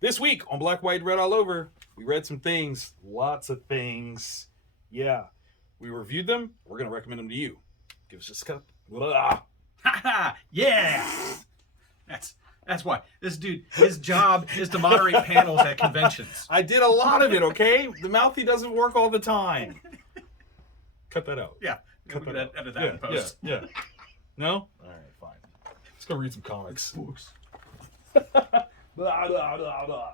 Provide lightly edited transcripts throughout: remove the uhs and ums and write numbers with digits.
This week on Black, White, Red All Over, we read some things. Lots of things. Yeah. We reviewed them. We're going to recommend them to you. Give us just a cup. Ha ha! Yeah! That's why. This dude, his job is to moderate panels at conventions. I did a lot of it, okay? The mouthy doesn't work all the time. Cut that out. Yeah. Cut that out. Edit that in post. Yeah. No? All right, fine. Let's go read some comics. Books. Blah, blah, blah, blah.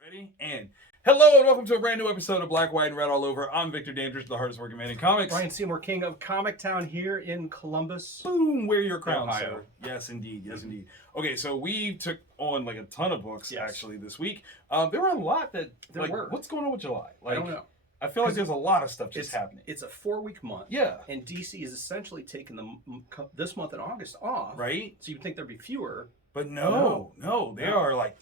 Ready? And hello and welcome to a brand new episode of Black, White, and Red All Over. I'm Victor Dandridge, the hardest working man in comics. Ryan Seymour, king of Comic Town here in Columbus. Boom, wear your crown, Ohio. sir. Yes, indeed. Yes, indeed. Okay, so we took on like a ton of books Yes. actually this week. There were a lot that There were. What's going on with July? I don't know. I feel like there's a lot of stuff just happening. It's a 4-week month. Yeah. And DC is essentially taking this month and August off. Right? So you'd think there'd be fewer. But no, they are like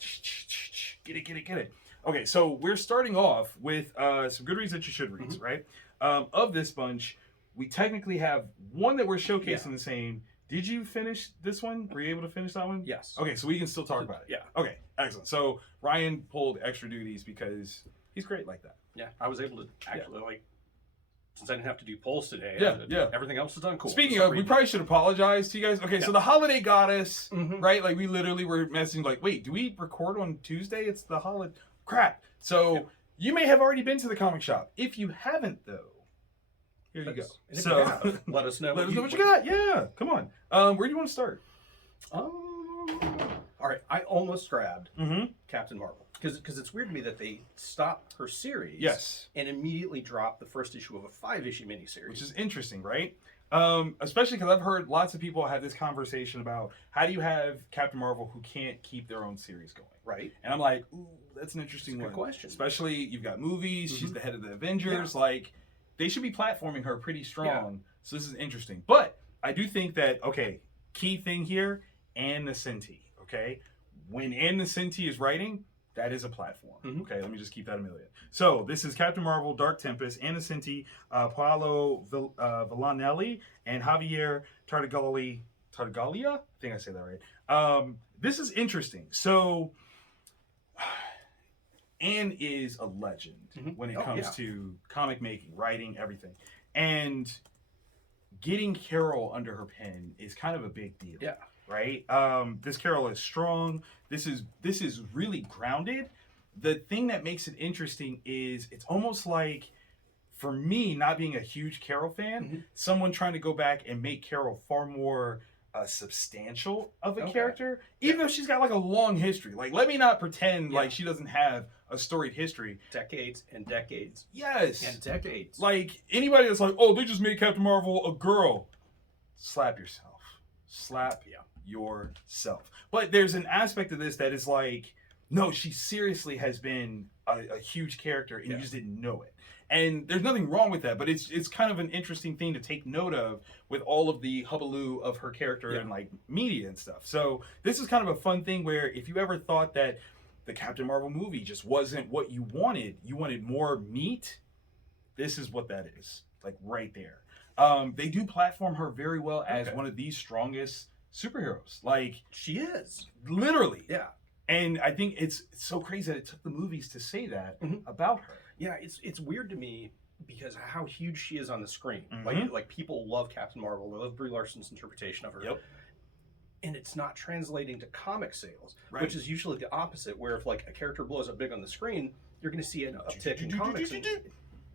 get it. Okay, so we're starting off with some good reads that you should read, right? Of this bunch, we technically have one that we're showcasing the same. Did you finish this one? Were you able to finish that one? Yes. Okay, so we can still talk about it. Yeah. Okay, excellent. So Ryan pulled extra duties because he's great like that. Yeah. I was able to actually since I didn't have to do polls today. Yeah. Everything else is done. Cool. Speaking of, we probably should apologize to you guys. Okay, so the holiday goddess, right? Like we literally were messaging like, wait, do we record on Tuesday? It's the holiday. Crap. So you may have already been to the comic shop. If you haven't, though, here you go. So let us know. Let us know what you got. Yeah, come on. Where do you want to start? All right. I almost grabbed Captain Marvel because it's weird to me that they stopped her series. Yes. And immediately dropped the first issue of a 5-issue miniseries, Which is interesting, right? Especially because I've heard lots of people have this conversation about how do you have Captain Marvel who can't keep their own series going, right? And I'm like, ooh, that's an interesting Good question. Especially you've got movies. She's the head of the Avengers. Like they should be platforming her pretty strong. Yeah. So this is interesting. But I do think that key thing here, Ann Nocenti. Okay, when Ann Nocenti is writing, that is a platform. Okay, let me just keep that a million. So this is Captain Marvel, Dark Tempest, Ann Nocenti, Paolo Villanelli, and Javier Tartaglia. I think I say that right. This is interesting. So Ann is a legend when it comes to comic making, writing, everything. And getting Carol under her pen is kind of a big deal. Yeah. Right? This Carol is strong. This is really grounded. The thing that makes it interesting is it's almost like, for me, not being a huge Carol fan, someone trying to go back and make Carol far more substantial of a character, even though she's got like a long history. Like, let me not pretend like she doesn't have a storied history. Decades and decades. Yes. And decades. Like, anybody that's like, oh, they just made Captain Marvel a girl. Slap yourself. Slap yourself. But there's an aspect of this that is like, no, she seriously has been a huge character and you just didn't know it. And there's nothing wrong with that, but it's kind of an interesting thing to take note of with all of the hullabaloo of her character and like media and stuff. So this is kind of a fun thing where if you ever thought that the Captain Marvel movie just wasn't what you wanted more meat, this is what that is. Like right there. They do platform her very well as one of the strongest superheroes. Like she is. Literally. Yeah. And I think it's so crazy that it took the movies to say that about her. Yeah, it's weird to me because how huge she is on the screen. Like people love Captain Marvel. They love Brie Larson's interpretation of her. Yep. And it's not translating to comic sales, which is usually the opposite, where if like a character blows up big on the screen, you're going to see an uptick in comics.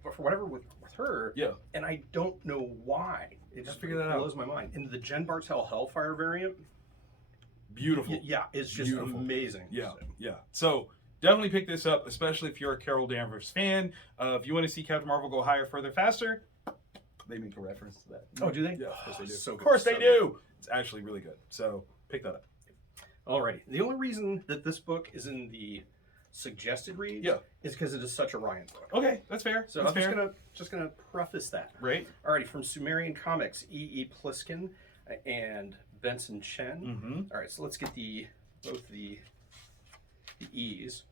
But for whatever with her, and I don't know why. It just blows my mind. And the Jen Bartel Hellfire variant, beautiful. Yeah, it's just amazing. Yeah. So definitely pick this up, especially if you're a Carol Danvers fan. If you want to see Captain Marvel go higher, further, faster, they make a reference to that. Oh, do they? Yeah, of course they do. So of course they do. It's actually really good. So pick that up. Alrighty. The only reason that this book is in the suggested reads Yeah. is because it is such a Ryan book. Okay, that's fair. So that's I'm fair. just gonna preface that. Right. Alrighty, from Sumerian Comics, E. Pliskin and Benson Chen. Mm-hmm. All right, so let's get both the E's.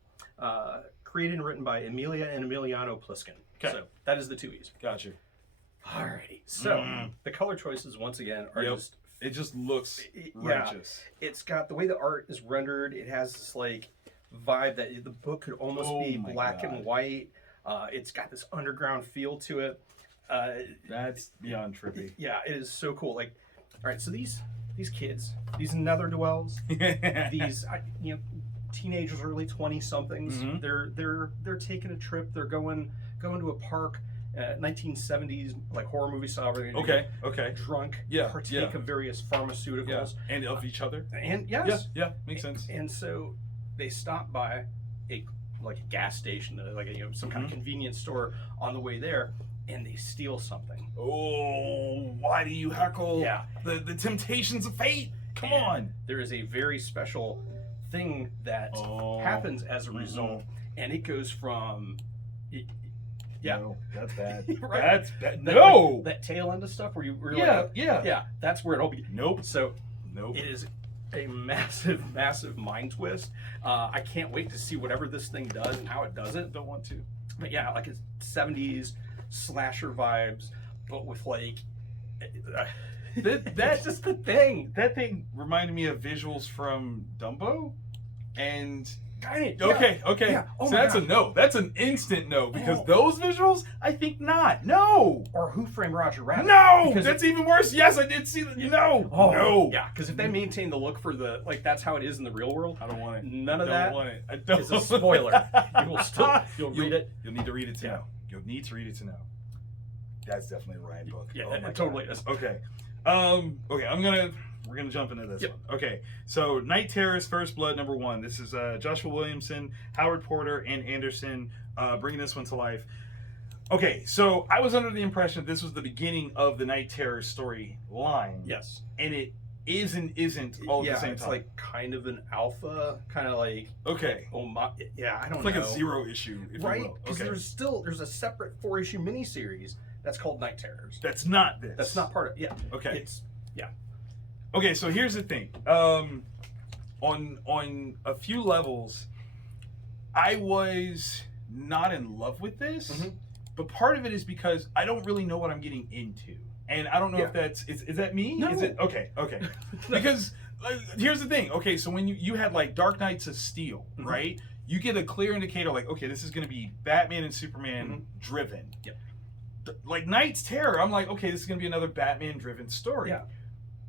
Created and written by Emilia and Emiliano Pliskin. Okay. So that is the 2 E's. Gotcha. Alrighty. So the color choices once again are just it just looks yeah, righteous. It's got the way the art is rendered. It has this like vibe that the book could almost be black and white. It's got this underground feel to it. That's beyond trippy. Yeah, it is so cool. Like, all right, so these kids, these nether dwells, these teenagers, early 20-somethings, they're taking a trip. They're going to a park. 1970s like horror movie style. Okay. Drunk. Partake of various pharmaceuticals and of each other. And yes. Yeah. Makes sense. And so they stop by a gas station, like some kind of convenience store on the way there, and they steal something. Oh, why do you heckle? Yeah. The temptations of fate. Come on. There is a very special thing that happens as a result, and it goes from. No, that's bad. Right? That's bad. No! That tail end of stuff where you're yeah. That's where it all begins. Nope. So, it is a massive, massive mind twist. I can't wait to see whatever this thing does and how it does it. Don't want to. But yeah, like it's 70s slasher vibes, but with like. That's just the thing. That thing reminded me of visuals from Dumbo, and. Okay. Yeah. Oh so that's gosh. A no. That's an instant no because those visuals, I think not. No. Or Who Framed Roger Rabbit? No. That's even worse. Yes, I did see that. No. No. Yeah, because if they maintain the look for the that's how it is in the real world. I don't want it. None of that want it. I don't. Is a spoiler. You'll read it. You'll need to read it to know. You'll need to read it to know. That's definitely a Ryan book. Yeah, it totally is. Okay. We're gonna jump into this one. Okay, so Night Terrors First Blood #1. This is Joshua Williamson, Howard Porter, and Anderson bringing this one to life. Okay, so I was under the impression that this was the beginning of the Night Terrors story line. Yes, and it is and isn't all at the same time. It's like kind of an alpha, kind of like I don't know. It's like a 0 issue, if right? you will. Because there's a separate 4-issue miniseries that's called Night Terrors. That's not this. That's not part of Okay. Yeah. Okay, so here's the thing. On a few levels, I was not in love with this, but part of it is because I don't really know what I'm getting into, and I don't know if that's is that me? No. Is it okay? Because here's the thing. Okay, so when you had like Dark Knights of Steel, right? You get a clear indicator, like okay, this is going to be Batman and Superman driven. Yep. Like Night's Terror, I'm like, okay, this is going to be another Batman driven story. Yeah.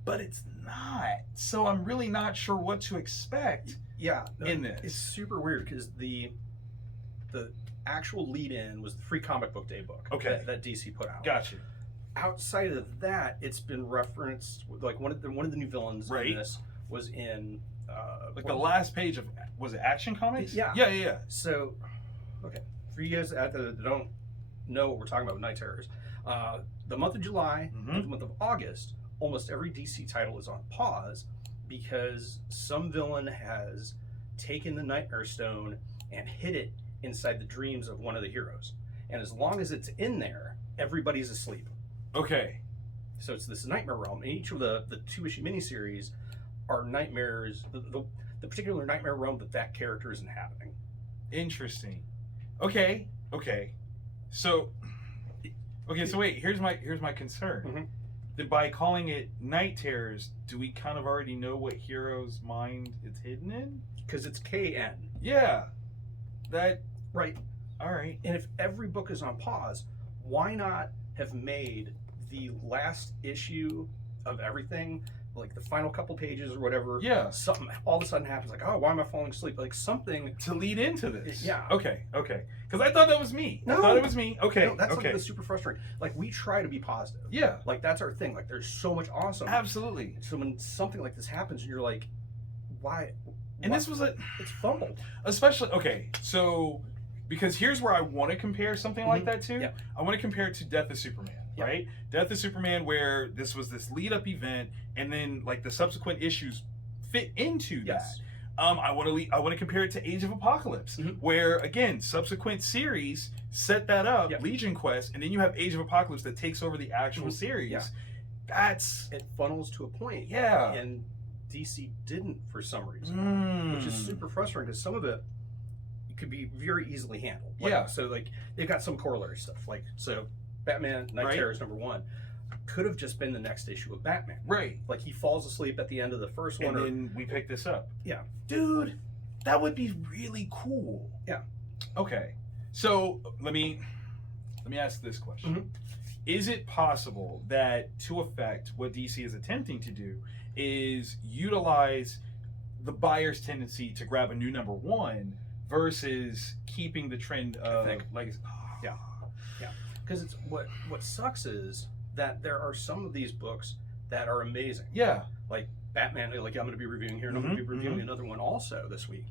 But it's not. So I'm really not sure what to expect in this. It's super weird because the actual lead-in was the Free Comic Book Day book that DC put out. Gotcha. Outside of that, it's been referenced, like one of the new villains in this was in... the last page of, was it Action Comics? Yeah. So, okay, for you guys out there that don't know what we're talking about with Night Terrors, the month of July and the month of August, almost every DC title is on pause because some villain has taken the Nightmare Stone and hid it inside the dreams of one of the heroes. And as long as it's in there, everybody's asleep. Okay. So it's this Nightmare Realm. And each of the 2-issue miniseries are nightmares, the particular Nightmare Realm that character is inhabiting. Interesting. Okay. So wait, here's my concern. That by calling it Night Terrors, do we kind of already know what hero's mind it's hidden in? Because it's KN. Yeah. That... Right. All right. And if every book is on pause, why not have made the last issue of everything, like the final couple pages or whatever, something all of a sudden happens, like, oh, why am I falling asleep? Like something... To lead into this. Yeah. Okay. Because I thought that was me. No. I thought it was me. Okay. No, that's something that's super frustrating. Like, we try to be positive. Yeah. Like, that's our thing. Like, there's so much awesome. Absolutely. So when something like this happens and you're like, why? And this was it's fumbled. Especially, so, because here's where I want to compare something like that to. Yeah. I want to compare it to Death of Superman, right? Death of Superman, where this was this lead-up event, and then, like, the subsequent issues fit into that. I want to compare it to Age of Apocalypse, where again subsequent series set that up, Legion Quest, and then you have Age of Apocalypse that takes over the actual series. Yeah. It funnels to a point. Yeah. And DC didn't for some reason, which is super frustrating because some of it could be very easily handled. So like they've got some corollary stuff. Like so, Batman Night Terrors #1 could have just been the next issue of Batman. Right. Like he falls asleep at the end of the first one, and then we pick this up. Yeah. Dude, that would be really cool. Yeah. Okay. So let me ask this question. Is it possible that to effect what DC is attempting to do is utilize the buyer's tendency to grab a new #1 versus keeping the trend of legacy? Yeah. Because it's what sucks is that there are some of these books that are amazing. Yeah. Like Batman, like I'm going to be reviewing here, and I'm going to be reviewing another one also this week.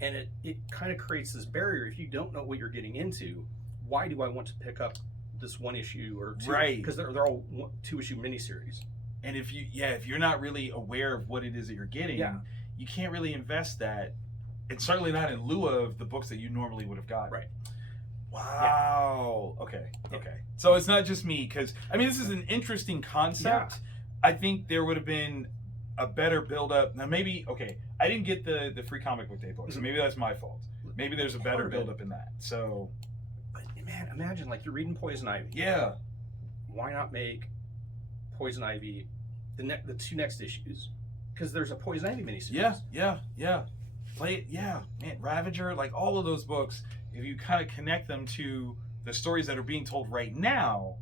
And it kind of creates this barrier. If you don't know what you're getting into, why do I want to pick up this one issue or two? Right. Because they're all 2-issue miniseries. And if you're not really aware of what it is that you're getting, you can't really invest that. And certainly not in lieu of the books that you normally would have gotten. Right. Wow. Okay. So it's not just me, because I mean this is an interesting concept. I think there would have been a better build up. Now maybe I didn't get the free comic book day book, so maybe that's my fault. Maybe there's a better build up in that. So, but man, imagine like you're reading Poison Ivy. Yeah. Why not make Poison Ivy the 2 next issues? Because there's a Poison Ivy miniseries. Yeah. Play it. Yeah, man. Ravager, like all of those books. If you kind of connect them to the stories that are being told right now,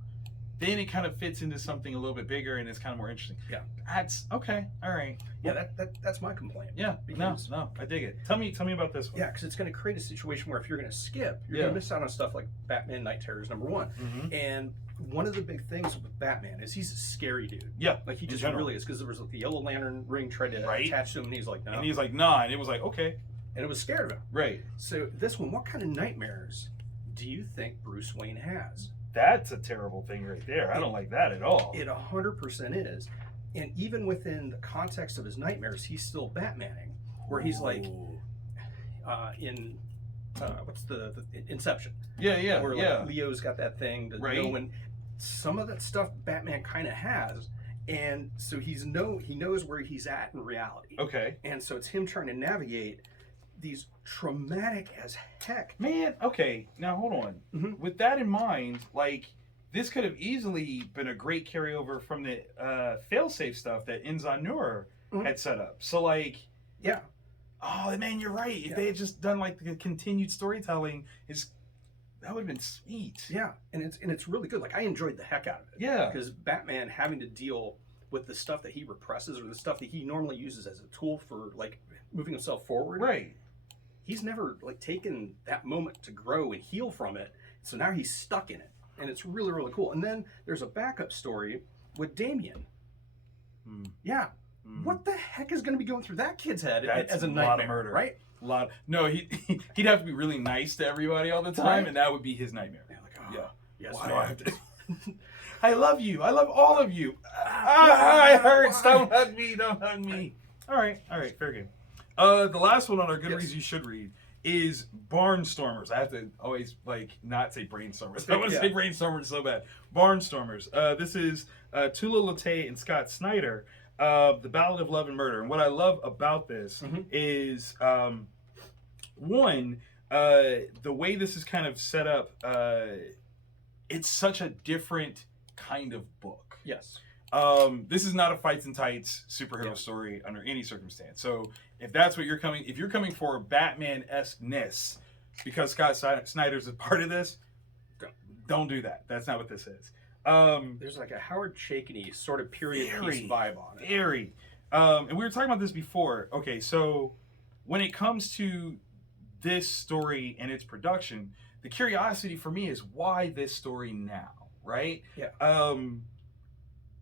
then it kind of fits into something a little bit bigger and it's kind of more interesting. Yeah. That's okay. All right. Yeah, that's my complaint. Yeah. No, I dig it. Tell me about this one. Yeah, because it's going to create a situation where if you're going to skip, you're going to miss out on stuff like Batman Night Terrors #1. And one of the big things with Batman is he's a scary dude. Yeah. Like he just really is, because there was like the Yellow Lantern ring tried to attach to him and he's like, no. And he's like, nah. And it was like, okay. And it was scared of him. Right. So this one, what kind of nightmares do you think Bruce Wayne has? That's a terrible thing right there. I don't like that at all. It 100% is. And even within the context of his nightmares, he's still Batmaning, where he's like in what's the Inception. Yeah. Where like Leo's got that thing to know when some of that stuff Batman kind of has. And so he knows where he's at in reality. Okay. And so it's him trying to navigate these traumatic as heck. Man, okay. Now hold on. With that in mind, like this could have easily been a great carryover from the failsafe stuff that Inzan Nur had set up. So like, oh man, you're right. If they had just done like the continued storytelling, that would have been sweet. Yeah, and it's really good. Like I enjoyed the heck out of it. Yeah, because Batman having to deal with the stuff that he represses or the stuff that he normally uses as a tool for like moving himself forward. Right. He's never like taken that moment to grow and heal from it. So now he's stuck in it, and it's really really cool. And then there's a backup story with Damien. Yeah. What the heck is going to be going through that kid's head as a nightmare? Lot of murder, right? No, he'd have to be really nice to everybody all the time, and that would be his nightmare. Yeah, like, yes, why do I have to? I love you. I love all of you. It hurts. Don't hug me. Don't hug me. All right. Fair game. The last one on our Goodreads you should read is Barnstormers. I have to always not say Brainstormers. I want to say Brainstormers so bad. Barnstormers. This is Tula Lotay and Scott Snyder. The Ballad of Love and Murder. And what I love about this is one, the way this is kind of set up. It's such a different kind of book. Yes. This is not a fights and tights superhero story under any circumstance. So if that's what if you're coming for Batman-esque-ness because Scott Snyder's a part of this, don't do that. That's not what this is. There's like a Howard Chaykin-y sort of period piece vibe on it. Very. And we were talking about this before. Okay, so when it comes to this story and its production, the curiosity for me is why this story now, right? Yeah.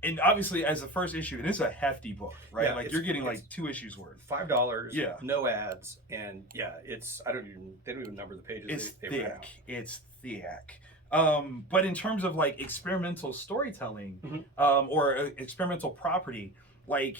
And obviously, as the first issue, and it's a hefty book, right? Yeah, like you're getting like 2 issues worth. $5. Yeah. No ads, and it's they don't even number the pages. It's thick. It's thick. But in terms of like experimental storytelling, or experimental property, like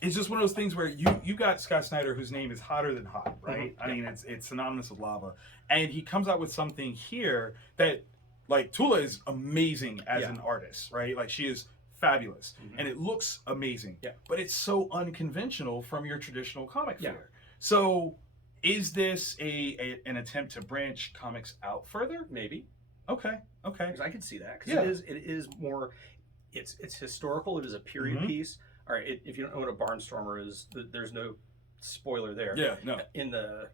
it's just one of those things where you got Scott Snyder, whose name is hotter than hot, right? I mean, it's synonymous with lava, and he comes out with something here that, like, Tula is amazing as an artist, right? Like, she is fabulous, and it looks amazing. Yeah. But it's so unconventional from your traditional comic fare. So, is this an attempt to branch comics out further? Maybe. Okay. Because I could see that. Because it is more. It's historical. It is a period piece. All right. If you don't know what a Barnstormer is, there's no spoiler there. Yeah. No. In the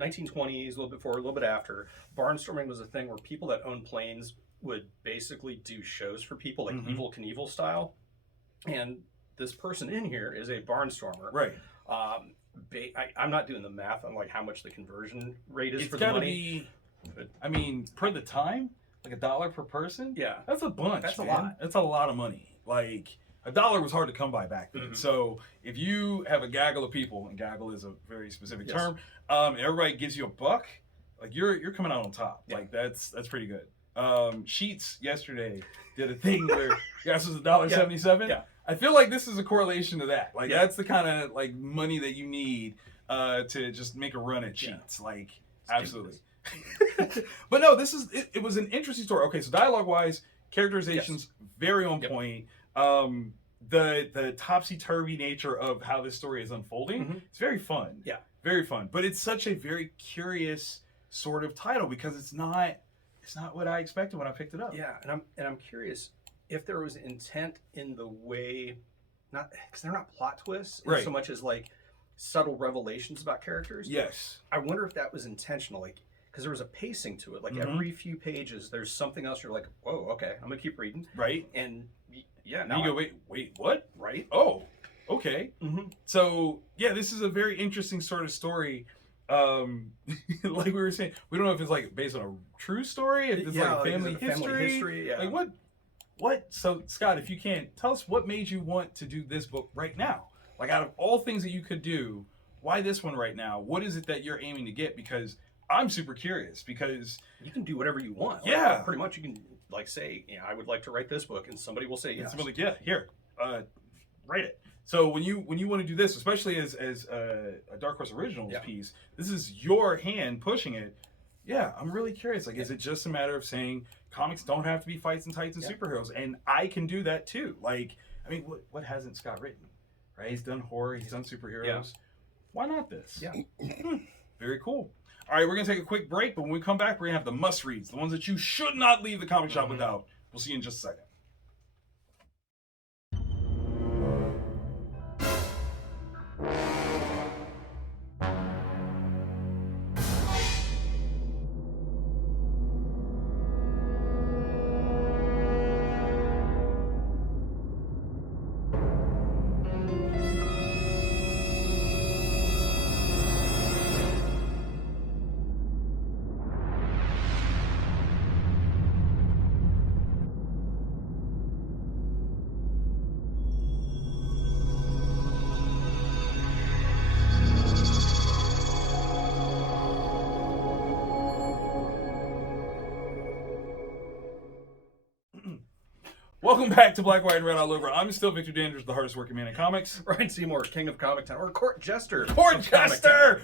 1920s, a little bit before, a little bit after, barnstorming was a thing where people that owned planes would basically do shows for people, like Evel Knievel style. And this person in here is a barnstormer. Right. I'm not doing the math on like how much the conversion rate is It's for the Be, money. I mean, per the time, like $1 per person. Yeah, that's a bunch. That's man. a lot. That's a lot of money. Like $1 was hard to come by back then. So if you have a gaggle of people, and gaggle is a very specific term, everybody gives you $1, like you're coming out on top. Like that's pretty good. Sheets yesterday did a thing where gas was $1.77. Yeah. I feel like this is a correlation to that. Like that's the kind of like money that you need to just make a run at Sheets. Like it's absolutely. But no, it was an interesting story. Okay, so dialogue wise, characterization's very on point. The topsy-turvy nature of how this story is unfolding, it's very fun. Yeah, very fun. But it's such a very curious sort of title because it's not what I expected when I picked it up. Yeah, and I'm curious if there was intent in the way, not because they're not plot twists so much as like subtle revelations about characters. Yes, I wonder if that was intentional, like because there was a pacing to it. Like every few pages, there's something else. You're like, whoa, okay, I'm gonna keep reading. Right, and yeah, now you go, wait, what? Right? Oh, okay. So yeah, this is a very interesting sort of story. Like we were saying, we don't know if it's like based on a true story, if it's like family history. Yeah. Like what? So Scott, if you can, tell us what made you want to do this book right now? Like out of all things that you could do, why this one right now? What is it that you're aiming to get? Because I'm super curious because you can do whatever you want. Yeah. Like, pretty much you can like say, I would like to write this book and somebody will say yes. Somebody like, here, write it. So when you want to do this, especially as a Dark Horse Originals piece, this is your hand pushing it. Yeah, I'm really curious. Like, is it just a matter of saying comics don't have to be fights and tights and superheroes, and I can do that too? Like, I mean, what hasn't Scott written? Right? He's done horror. He's done superheroes. Yeah. Why not this? Yeah. Very cool. All right, we're gonna take a quick break, but when we come back, we're gonna have the must reads, the ones that you should not leave the comic shop without. We'll see you in just a second. Welcome back to Black, White, and Red All Over. I'm still Victor Danders, the hardest working man in comics. Ryan Seymour, King of Comic Town, or Court Jester. Court Jester!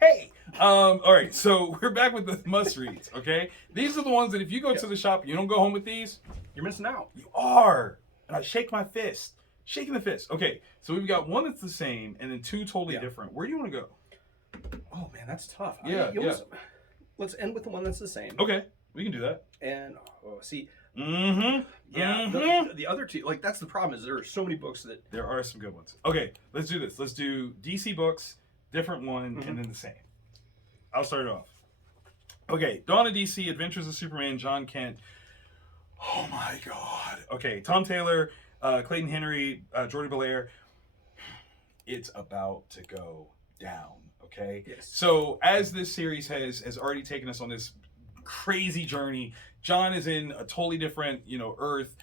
Hey! All right, so we're back with the must-reads, okay? These are the ones that if you go to the shop and you don't go home with these, you're missing out. You are! And I shake my fist. Shaking the fist. Okay, so we've got one that's the same and then two totally different. Where do you want to go? Oh, man, that's tough. Let's end with the one that's the same. Okay. We can do that. And see, the other two, like that's the problem is there are so many books that there are some good ones. Okay, let's do this. Let's do DC books, different one, and then the same. I'll start it off. Okay, Dawn of DC, Adventures of Superman, John Kent. Oh my God. Okay, Tom Taylor, Clayton Henry, Jordi Belair. It's about to go down. Okay. Yes. So as this series has already taken us on this crazy journey, John is in a totally different, Earth,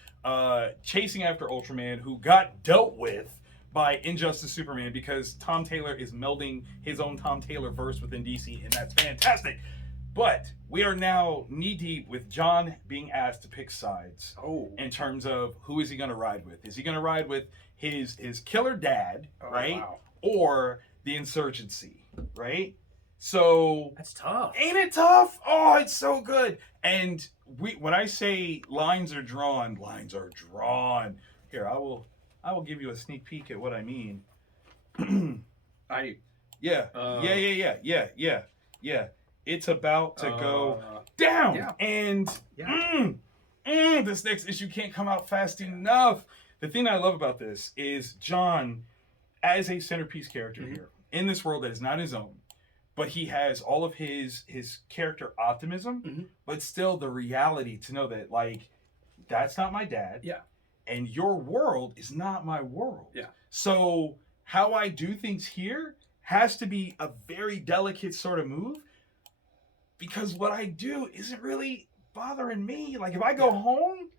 chasing after Ultraman, who got dealt with by Injustice Superman because Tom Taylor is melding his own Tom Taylor verse within DC, and that's fantastic. But we are now knee deep with John being asked to pick sides. Oh. In terms of who is he going to ride with? Is he going to ride with his killer dad, right? Wow. Or the insurgency, right? So that's tough. Ain't it tough? Oh, it's so good. And when I say lines are drawn, lines are drawn. Here, I will give you a sneak peek at what I mean. Yeah. It's about to go down. Yeah. And this next issue can't come out fast enough. The thing I love about this is John, as a centerpiece character here, in this world that is not his own, but he has all of his character optimism, but still the reality to know that, like, that's not my dad. Yeah. And your world is not my world. Yeah. So how I do things here has to be a very delicate sort of move, because what I do isn't really bothering me. Like, if I go home,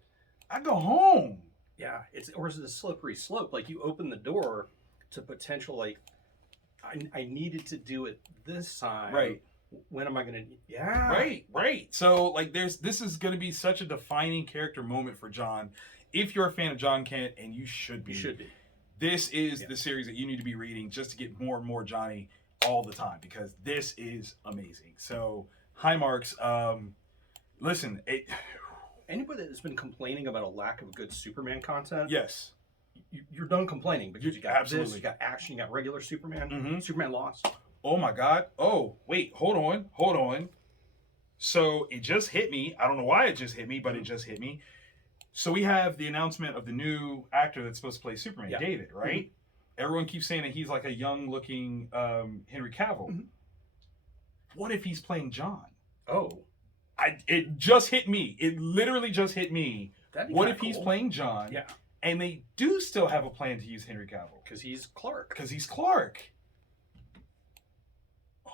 I go home. Yeah. It's a slippery slope. Like, you open the door to potential, like, I needed to do it this time. Right. When am I going to... Yeah. Right. So, like, this is going to be such a defining character moment for John. If you're a fan of John Kent, and you should be. This is the series that you need to be reading just to get more and more Johnny all the time, because this is amazing. So, high marks. Listen, anybody that's been complaining about a lack of good Superman content... Yes. You're done complaining, because you got absolutely. this, you got action, you got regular Superman. Superman lost. Oh my God. Oh, wait, hold on. So it just hit me. I don't know why it just hit me, but it just hit me. So we have the announcement of the new actor that's supposed to play Superman, David, right? Everyone keeps saying that he's like a young looking Henry Cavill. What if he's playing John? Oh. It just hit me. It literally just hit me. What if he's playing John? Yeah. And they do still have a plan to use Henry Cavill. Because he's Clark. Oh.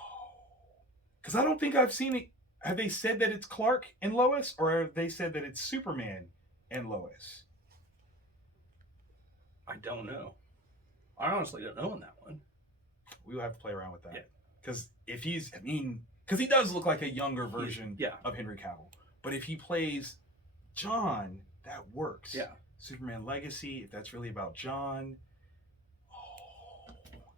Because I don't think I've seen it. Have they said that it's Clark and Lois? Or have they said that it's Superman and Lois? I don't know. I honestly don't know on that one. We will have to play around with that. Because if he's... because he does look like a younger version of Henry Cavill. But if he plays John, that works. Yeah. Superman Legacy, if that's really about John. Oh.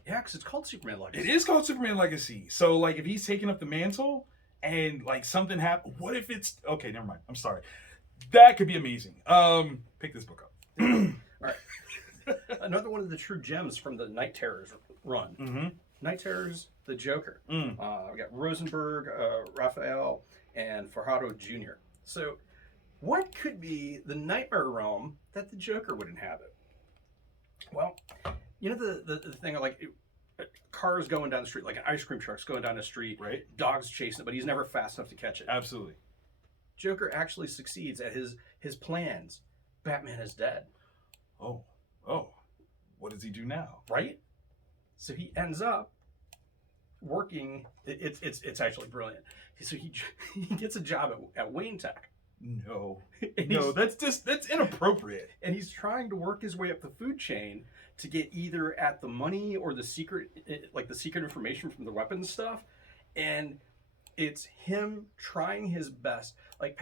Yeah, because it's called Superman Legacy. It is called Superman Legacy. So, like, if he's taking up the mantle and, like, something happened, what if it's... Okay, never mind. I'm sorry. That could be amazing. Pick this book up. All right. Another one of the true gems from the Night Terrors run. Night Terrors, the Joker. We got Rosenberg, Raphael, and Fajardo Jr. So... what could be the nightmare realm that the Joker would inhabit? Well, you know the thing, like, cars going down the street, like an ice cream truck's going down the street, right? Dogs chasing it, but he's never fast enough to catch it. Absolutely. Joker actually succeeds at his plans. Batman is dead. Oh. What does he do now? Right? So he ends up working. It's actually brilliant. So he gets a job at Wayne Tech. No, that's inappropriate. And he's trying to work his way up the food chain to get either at the money or the secret information from the weapons stuff. And it's him trying his best, like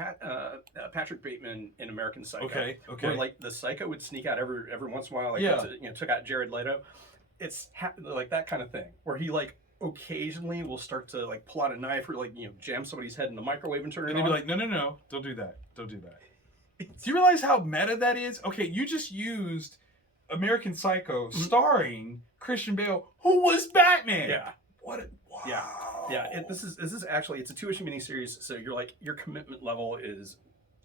Patrick Bateman in American Psycho. Okay. Where, like, the Psycho would sneak out every once in a while, like, took out Jared Leto. It's like that kind of thing where he, like, occasionally will start to, like, pull out a knife or, like, jam somebody's head in the microwave and turn it on. And they'd be like, no, don't do that. Do you realize how meta that is? Okay, you just used American Psycho starring Christian Bale, who was Batman. Yeah. Wow. Yeah. This is actually, it's a 2-issue miniseries, so your commitment level is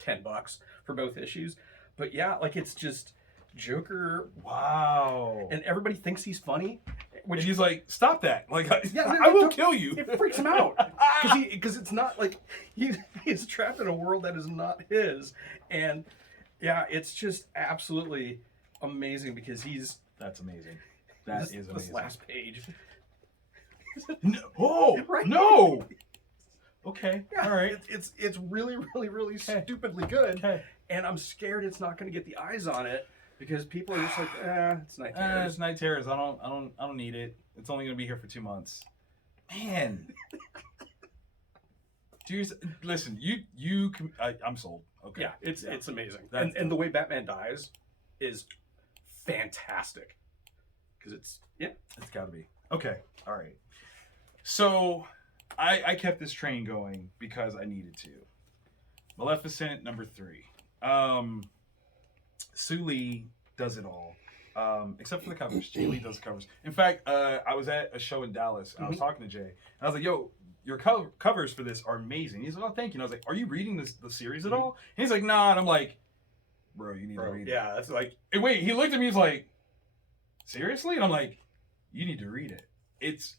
$10 for both issues. But yeah, like, it's just Joker. Wow. And everybody thinks he's funny. Which he's like, stop that! Like, I will kill you. It freaks him out because it's not like he's trapped in a world that is not his, and yeah, it's just absolutely amazing because That's amazing. That is amazing. This last page. No! Right. No! Okay. Yeah, all right. It's really, really, really stupidly good, okay. And I'm scared it's not going to get the eyes on it. Because people are just like, it's Night Terrors. It's Night Terrors. I don't need it. It's only gonna be here for 2 months. Man. Listen, I'm sold. Okay. Yeah, it's amazing. And the way Batman dies is fantastic. Because it's got to be. Okay. All right. So I kept this train going because I needed to. Maleficent number 3. Sue Lee does it all. Except for the covers. Jay Lee does the covers. In fact, I was at a show in Dallas and I was talking to Jay. And I was like, yo, your covers for this are amazing. He's like, oh, thank you. And I was like, are you reading the series at all? And he's like, nah. And I'm like, bro, you need to read it. Yeah, that's like... And wait, he looked at me, he's like, seriously? And I'm like, you need to read it. It's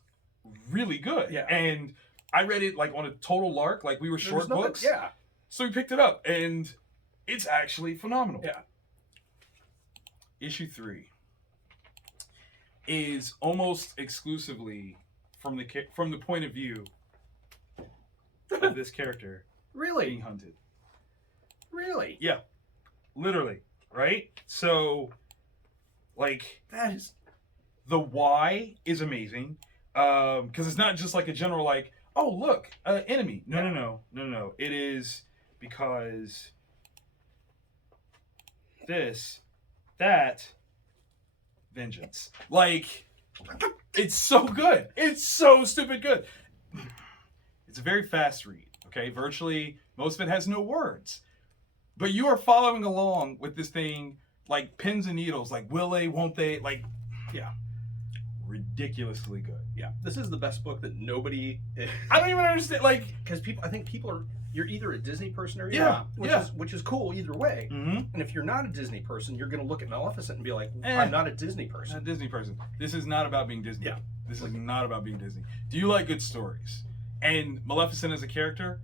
really good. Yeah. And I read it like on a total lark. Like we were short books. Yeah. So we picked it up and it's actually phenomenal. Yeah. Issue 3 is almost exclusively from the point of view of this character really being hunted. Really? Yeah. Literally. Right? So, like, that is... The why is amazing. Because it's not just like a general, like, oh, look, enemy. No. It is because that, vengeance. Like, it's so good. It's so stupid good. It's a very fast read, okay? Virtually, most of it has no words. But you are following along with this thing like pins and needles, like will they, won't they, like, yeah. Ridiculously good. Yeah. This is the best book that nobody... I don't even understand, like... Because I think people are... You're either a Disney person or you're not. Which is cool either way. Mm-hmm. And if you're not a Disney person, you're going to look at Maleficent and be like, I'm not a Disney person. Not a Disney person. This is not about being Disney. Yeah. This is not about being Disney. Do you like good stories? And Maleficent as a character,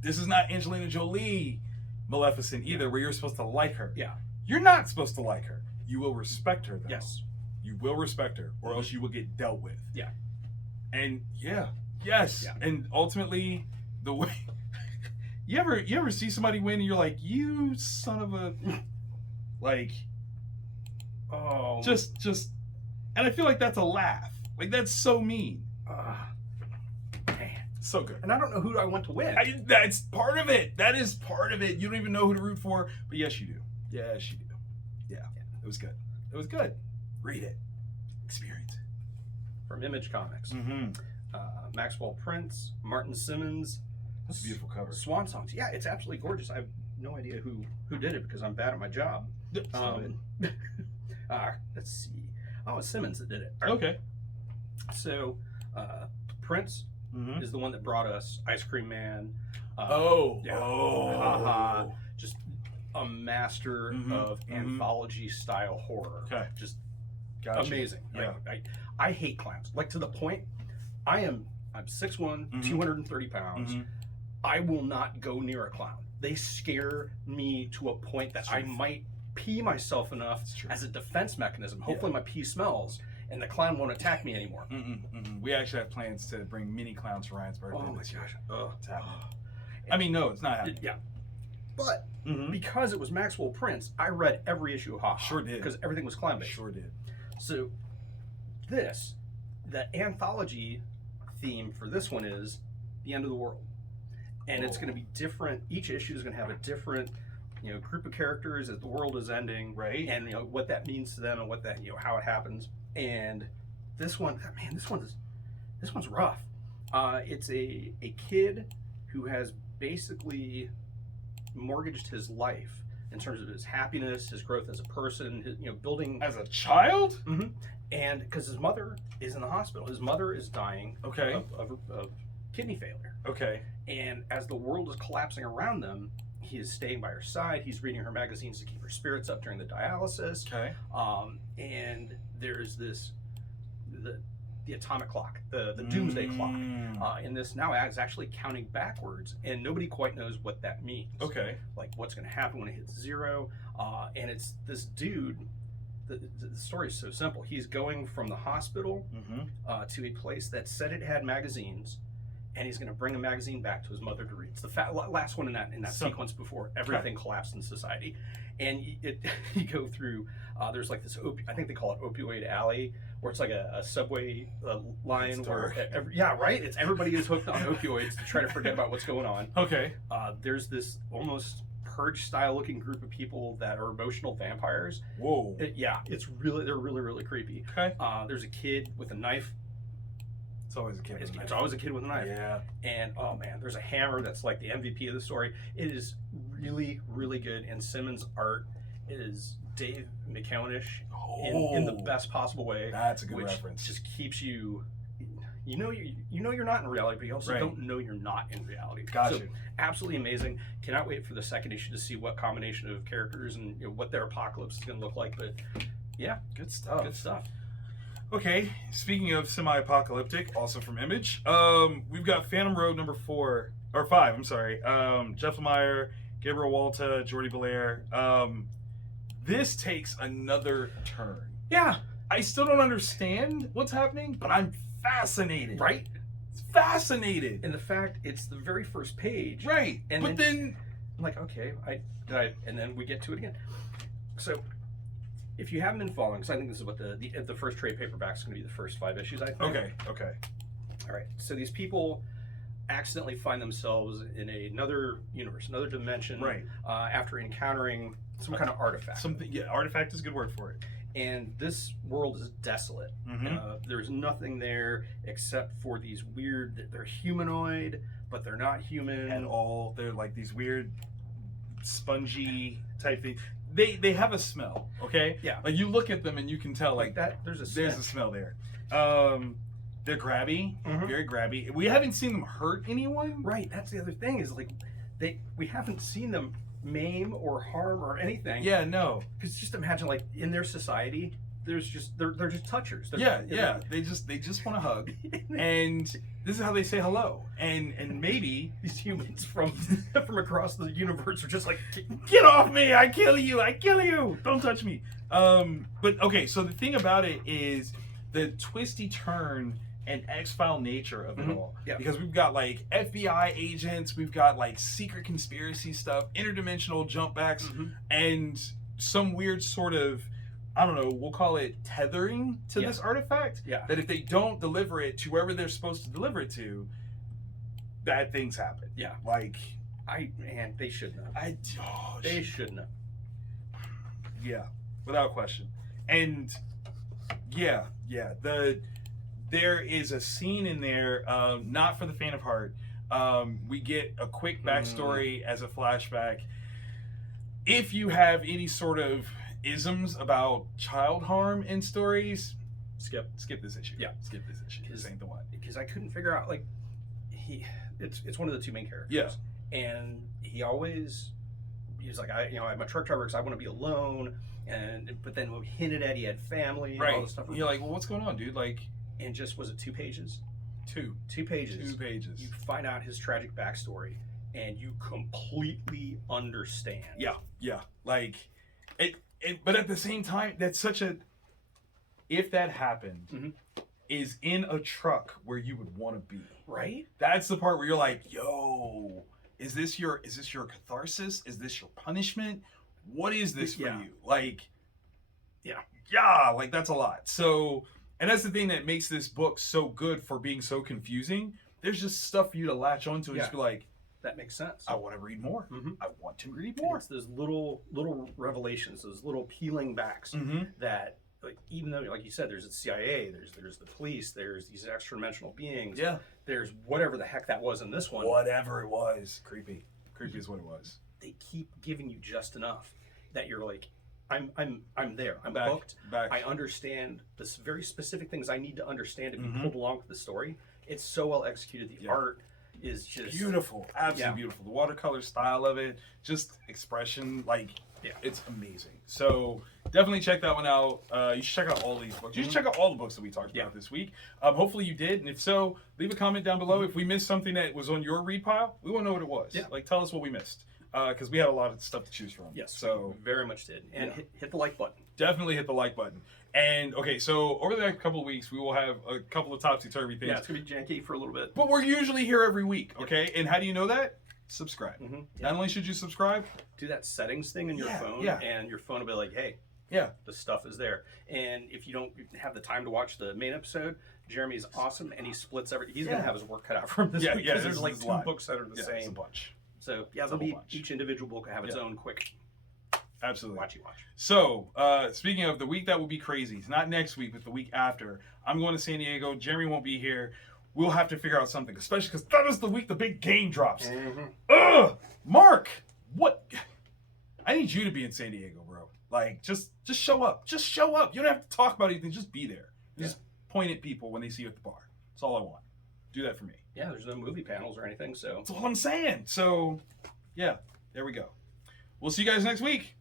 this is not Angelina Jolie Maleficent either, where you're supposed to like her. Yeah. You're not supposed to like her. You will respect her, though. Yes. You will respect her, or else you will get dealt with. Yeah. And yes. Yeah. And ultimately, the way you ever see somebody win and you're like, you son of a, like, oh, just, and I feel like that's a laugh. Like that's so mean. Man, so good. And I don't know who I want to win. That's part of it. That is part of it. You don't even know who to root for, but yes, you do. Yes, you do. Yeah. It was good. It was good. Read it. Experience it. From Image Comics. Mm-hmm. Maxwell Prince, Martin Simmons. That's a beautiful cover. Swan songs. Yeah, it's absolutely gorgeous. I have no idea who did it because I'm bad at my job. Let's see. Oh, it's Simmons that did it. Okay. So, Prince is the one that brought us Ice Cream Man. Just a master of anthology style horror. Okay. Just amazing. Yeah. I hate clowns. Like to the point, I'm 6'1", 230 pounds. I will not go near a clown. They scare me to a point that I might pee myself enough as a defense mechanism. Hopefully my pee smells and the clown won't attack me anymore. We actually have plans to bring mini clowns for Ryan's birthday. Oh my gosh. It's happening. I mean, no, it's not happening. Yeah. But because it was Maxwell Prince, I read every issue of Ha. Sure did. Because everything was clown-based. Sure did. So the anthology theme for this one is the end of the world. And it's going to be different. Each issue is going to have a different, group of characters as the world is ending, right? And what that means to them and what that how it happens. And this one, man, this one's rough. It's a kid who has basically mortgaged his life in terms of his happiness, his growth as a person, his, building as a child. And because his mother is in the hospital, his mother is dying. Okay. Of kidney failure. Okay. And as the world is collapsing around them, he is staying by her side. He's reading her magazines to keep her spirits up during the dialysis. Okay. And there's the atomic clock, the doomsday clock. And this now is actually counting backwards, and nobody quite knows what that means. Okay. Like what's going to happen when it hits 0. And it's this dude. The story is so simple. He's going from the hospital to a place that said it had magazines, and he's going to bring a magazine back to his mother to read. It's the last one in that sequence before everything collapsed in society. And you go through, there's like this, I think they call it Opioid Alley, where it's like a subway line where, right? It's everybody is hooked on opioids to try to forget about what's going on. Okay. There's this almost Purge-style looking group of people that are emotional vampires. Whoa. They're really creepy. Okay. There's a kid with a knife. It's always a kid with a knife. It's always a kid with a knife. Yeah. And oh man, there's a hammer that's like the MVP of the story. It is really good. And Simmons' art is Dave McCownish in the best possible way. That's a good reference. Just keeps you. You know you're not in reality, but you also don't know you're not in reality. Gotcha. So, absolutely amazing. Cannot wait for the second issue to see what combination of characters and what their apocalypse is going to look like. But yeah, good stuff. Good stuff. Okay, speaking of semi-apocalyptic, also from Image, we've got Phantom Road number 5. I'm sorry. Jeff Lemire, Gabriel Walta, Jordi Belair. This takes another turn. Yeah, I still don't understand what's happening, but I'm fascinated. Right? It's fascinated. And the fact it's the very first page. Right. And but then I'm like, okay, and then we get to it again. So if you haven't been following, because I think this is what the first trade paperback is going to be the first 5 issues, I think. Okay. All right. So these people accidentally find themselves in another universe, another dimension, right? After encountering some kind of artifact. Artifact is a good word for it. And this world is desolate. Mm-hmm. There's nothing there except for these weird. They're humanoid, but they're not human at all. They're like these weird, spongy type things. They have a smell, okay? Yeah. Like you look at them and you can tell like that. There's a smell there. They're grabby, very grabby. We haven't seen them hurt anyone. Right. That's the other thing is like we haven't seen them maim or harm or anything. Yeah, no. Because just imagine like in their society, they're just touchers. They just want to hug, and this is how they say hello. And maybe these humans from across the universe are just like, get off me! I kill you! Don't touch me. But okay, so the thing about it is the twisty turn and X-File nature of it all. Yeah. Because we've got like FBI agents, we've got like secret conspiracy stuff, interdimensional jumpbacks, and some weird sort of, I don't know, we'll call it tethering to this artifact. Yeah. That if they don't deliver it to whoever they're supposed to deliver it to, bad things happen. Yeah. Like, they shouldn't have. They shouldn't have. Yeah, without question. And there is a scene in there, not for the faint of heart. We get a quick backstory as a flashback. If you have any sort of isms about child harm in stories, skip this issue. Yeah, skip this issue. This ain't the one. Because I couldn't figure out like it's one of the 2 main characters. Yeah, and he's like I'm a truck driver because I want to be alone. But then we hinted at he had family and all this stuff. You're like, well, what's going on, dude? Like, and just was it 2 pages? 2 pages. 2 pages. You find out his tragic backstory, and you completely understand. Yeah. Like it. But at the same time, that's such a. If that happened, is in a truck where you would want to be. Right. That's the part where you're like, yo, is this your catharsis? Is this your punishment? What is this for you? Like, like that's a lot. So, and that's the thing that makes this book so good for being so confusing. There's just stuff for you to latch onto and just be like, that makes sense. I want to read more. I want to read more. It's those little revelations, those little peeling backs that, like, even though, like you said, there's the CIA, there's the police, there's these extra-dimensional beings. Yeah. There's whatever the heck that was in this one. Whatever it was. Creepy is what it was. They keep giving you just enough that you're like, I'm there. I'm hooked. I understand the very specific things I need to understand to be pulled along with the story. It's so well executed. The art is just beautiful, absolutely beautiful. The watercolor style of it, just expression, like it's amazing. So definitely check that one out. You should check out all these books. You should check out all the books that we talked about this week. Hopefully you did, and if so, leave a comment down below. If we missed something that was on your read pile, we want to know what it was. Like, tell us what we missed, because we had a lot of stuff to choose from. Yes, so very much did. And hit the like button. definitely hit the like button. And okay, so over the next couple of weeks, we will have a couple of topsy-turvy things. Yeah, it's gonna be janky for a little bit. But we're usually here every week, okay? And how do you know that? Subscribe. Not only should you subscribe, do that settings thing in your phone, and your phone will be like, hey, the stuff is there. And if you don't have the time to watch the main episode, Jeremy's awesome, and he splits every. He's gonna have his work cut out for him this week because there's like 2 books that are the same. A bunch. So there'll be each individual book have its own quick. Absolutely. Watch. So, speaking of the week that will be crazy, it's not next week, but the week after. I'm going to San Diego. Jeremy won't be here. We'll have to figure out something, especially because that is the week the big game drops. Ugh! Mark! What? I need you to be in San Diego, bro. Like, just show up. Just show up. You don't have to talk about anything. Just be there. Just point at people when they see you at the bar. That's all I want. Do that for me. Yeah, there's no movie panels or anything, so. That's all I'm saying. So, yeah, there we go. We'll see you guys next week.